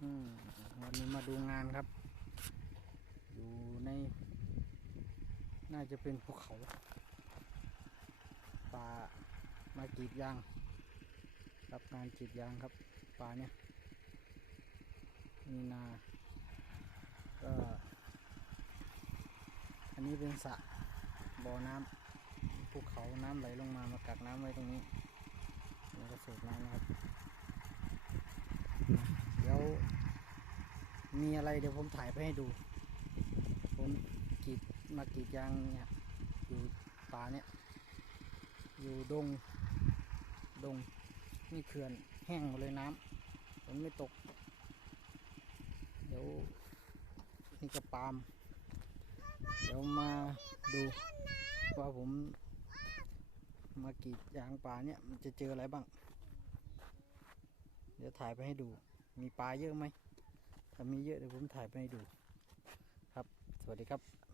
วันนี้มาดูงานครับ อยู่ใน น่าจะเป็นภูเขาป่ามากีดยาง รับงานกรีดยางครับป่าเนี่ยมีนา ก็ อันนี้เป็นสระบ่อน้ำภูเขาน้ำไหลลงมามากักน้ำไว้ตรงนี้แล้วก็สูบน้ำนะครับ เดี๋ยว มีอะไรเดี๋ยวผมถ่ายไปให้ดู ผมกรีดมากรีดยางเนี่ยอยู่ป่าเนี่ย อยู่ดง ดงนี่เขื่อนแห้งหมดเลยน้ำฝนไม่ตก เดี๋ยวนี่ก็ปาล์มเดี๋ยวมาดูว่าผมมากรีดยางป่าเนี่ยมันจะเจออะไรบ้าง เดี๋ยวถ่ายไปให้ดู มีปลาเยอะไหม ถ้ามีเยอะเดี๋ยวผมถ่ายไปให้ดู ครับ สวัสดีครับ